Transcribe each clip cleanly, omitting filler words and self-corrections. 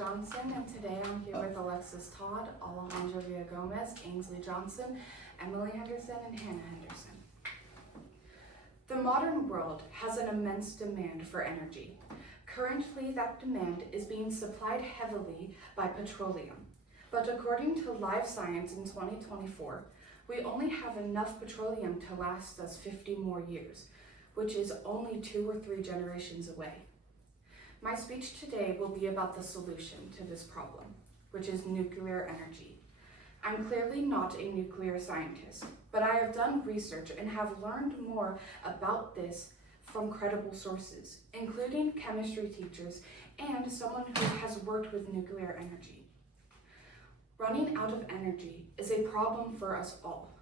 Johnson, and today I'm here with Alexis Todd, Alejandro Villagomez, Ainsley Johnson, Emily Henderson, and Hannah Henderson. The modern world has an immense demand for energy. Currently, that demand is being supplied heavily by petroleum. But according to Live Science in 2024, we only have enough petroleum to last us 50 more years, which is only 2 or 3 generations away. My speech today will be about the solution to this problem, which is nuclear energy. I'm clearly not a nuclear scientist, but I have done research and have learned more about this from credible sources, including chemistry teachers and someone who has worked with nuclear energy. Running out of energy is a problem for us all.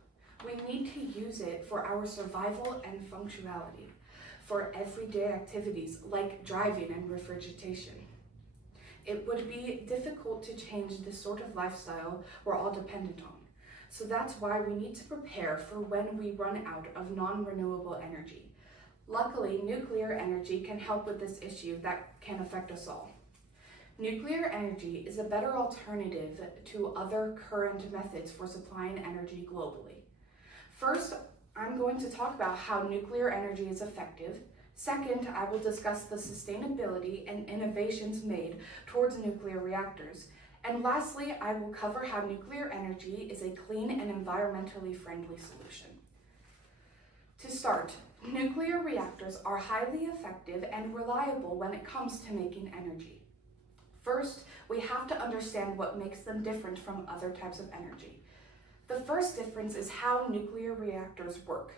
We need to use it for our survival and functionality, for everyday activities like driving and refrigeration. It would be difficult to change the sort of lifestyle we're all dependent on. So that's why we need to prepare for when we run out of non-renewable energy. Luckily, nuclear energy can help with this issue that can affect us all. Nuclear energy is a better alternative to other current methods for supplying energy globally. First, I'm going to talk about how nuclear energy is effective. Second, I will discuss the sustainability and innovations made towards nuclear reactors. And lastly, I will cover how nuclear energy is a clean and environmentally friendly solution. To start, nuclear reactors are highly effective and reliable when it comes to making energy. First, we have to understand what makes them different from other types of energy. The first difference is how nuclear reactors work.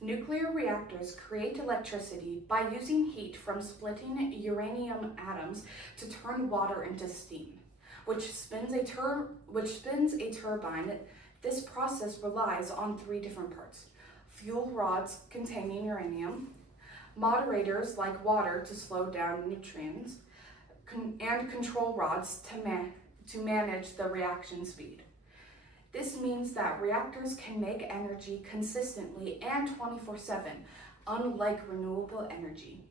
Nuclear reactors create electricity by using heat from splitting uranium atoms to turn water into steam, which spins a turbine. This process relies on 3 different parts: fuel rods containing uranium, moderators like water to slow down neutrons, and control rods to manage the reaction speed. This means that reactors can make energy consistently and 24/7, unlike renewable energy.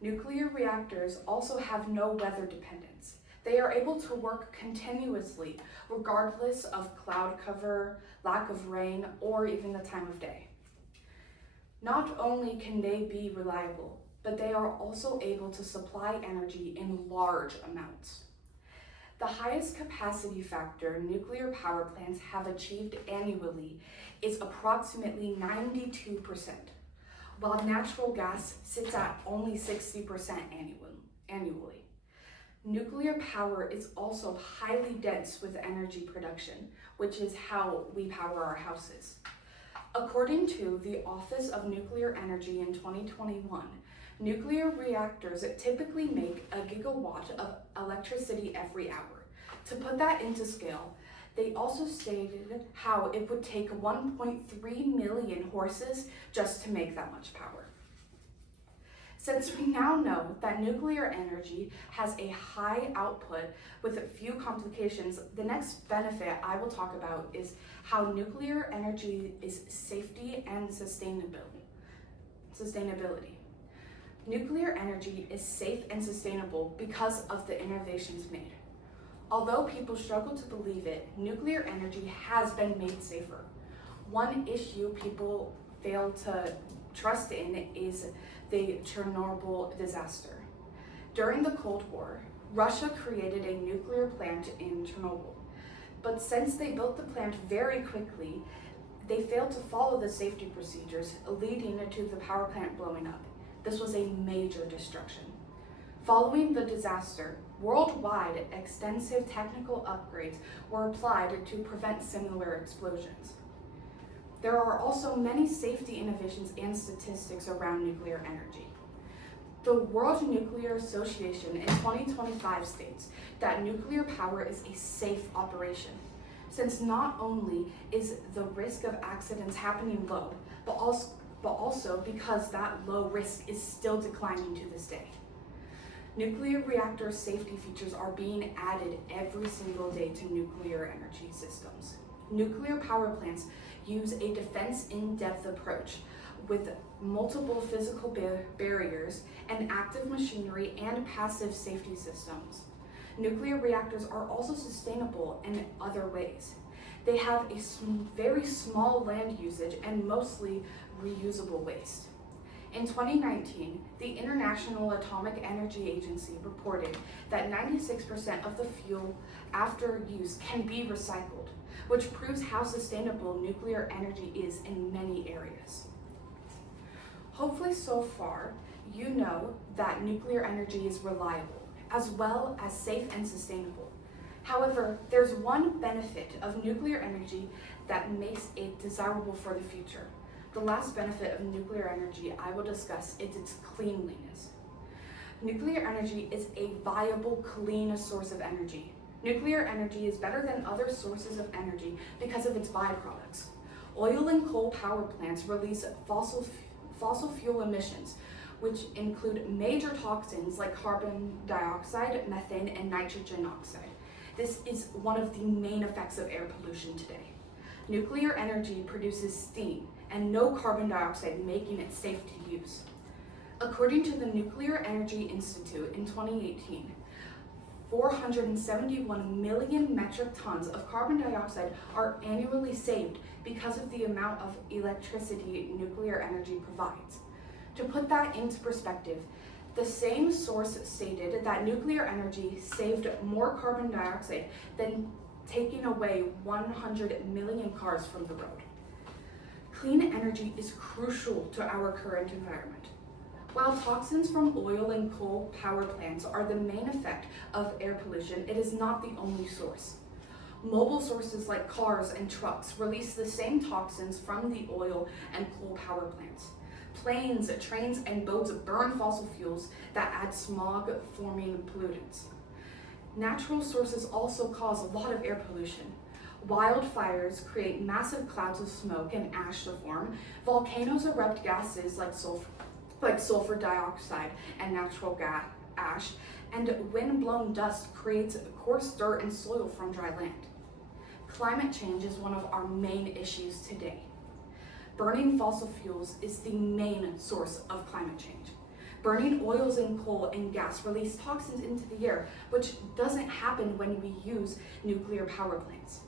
Nuclear reactors also have no weather dependence. They are able to work continuously, regardless of cloud cover, lack of rain, or even the time of day. Not only can they be reliable, but they are also able to supply energy in large amounts. The highest capacity factor nuclear power plants have achieved annually is approximately 92%, while natural gas sits at only 60% annually. Nuclear power is also highly dense with energy production, which is how we power our houses. According to the Office of Nuclear Energy in 2021, nuclear reactors typically make a gigawatt of electricity every hour. To put that into scale, they also stated how it would take 1.3 million horses just to make that much power. Since we now know that nuclear energy has a high output with a few complications, the next benefit I will talk about is how nuclear energy is safety and sustainability. Nuclear energy is safe and sustainable because of the innovations made. Although people struggle to believe it, nuclear energy has been made safer. One issue people fail to trust in is the Chernobyl disaster. During the Cold War, Russia created a nuclear plant in Chernobyl. But since they built the plant very quickly, they failed to follow the safety procedures, leading to the power plant blowing up. This was a major destruction. Following the disaster, worldwide extensive technical upgrades were applied to prevent similar explosions. There are also many safety innovations and statistics around nuclear energy. The World Nuclear Association in 2025 states that nuclear power is a safe operation, since not only is the risk of accidents happening low, but also because that low risk is still declining to this day. Nuclear reactor safety features are being added every single day to nuclear energy systems. Nuclear power plants use a defense in-depth approach with multiple physical barriers and active machinery and passive safety systems. Nuclear reactors are also sustainable in other ways. They have a very small land usage and mostly reusable waste. In 2019, the International Atomic Energy Agency reported that 96% of the fuel after use can be recycled, which proves how sustainable nuclear energy is in many areas. Hopefully so far, you know that nuclear energy is reliable, as well as safe and sustainable. However, there's one benefit of nuclear energy that makes it desirable for the future. The last benefit of nuclear energy I will discuss is its cleanliness. Nuclear energy is a viable, clean source of energy. Nuclear energy is better than other sources of energy because of its byproducts. Oil and coal power plants release fossil fuel emissions, which include major toxins like carbon dioxide, methane, and nitrogen oxide. This is one of the main effects of air pollution today. Nuclear energy produces steam and no carbon dioxide, making it safe to use. According to the Nuclear Energy Institute in 2018, 471 million metric tons of carbon dioxide are annually saved because of the amount of electricity nuclear energy provides. To put that into perspective, the same source stated that nuclear energy saved more carbon dioxide than taking away 100 million cars from the road. Clean energy is crucial to our current environment. While toxins from oil and coal power plants are the main effect of air pollution, it is not the only source. Mobile sources like cars and trucks release the same toxins from the oil and coal power plants. Planes, trains, and boats burn fossil fuels that add smog, forming pollutants. Natural sources also cause a lot of air pollution. Wildfires create massive clouds of smoke and ash to form. Volcanoes erupt gases like sulfur dioxide and natural gas ash, and wind-blown dust creates coarse dirt and soil from dry land. Climate change is one of our main issues today. Burning fossil fuels is the main source of climate change. Burning oils and coal and gas release toxins into the air, which doesn't happen when we use nuclear power plants.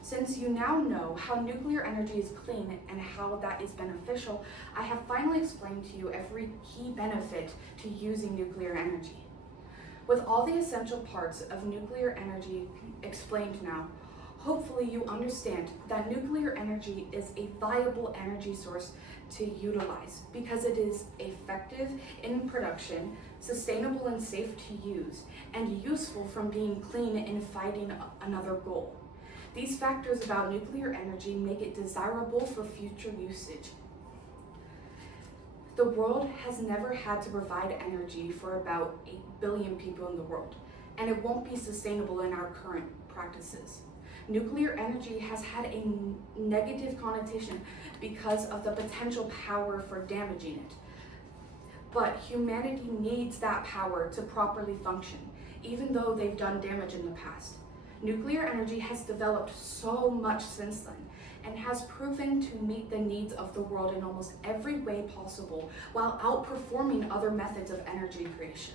Since you now know how nuclear energy is clean and how that is beneficial, I have finally explained to you every key benefit to using nuclear energy. With all the essential parts of nuclear energy explained now, hopefully you understand that nuclear energy is a viable energy source to utilize because it is effective in production, sustainable and safe to use, and useful from being clean in fighting another goal. These factors about nuclear energy make it desirable for future usage. The world has never had to provide energy for about 8 billion people in the world, and it won't be sustainable in our current practices. Nuclear energy has had a negative connotation because of the potential power for damaging it. But humanity needs that power to properly function, even though they've done damage in the past. Nuclear energy has developed so much since then and has proven to meet the needs of the world in almost every way possible while outperforming other methods of energy creation.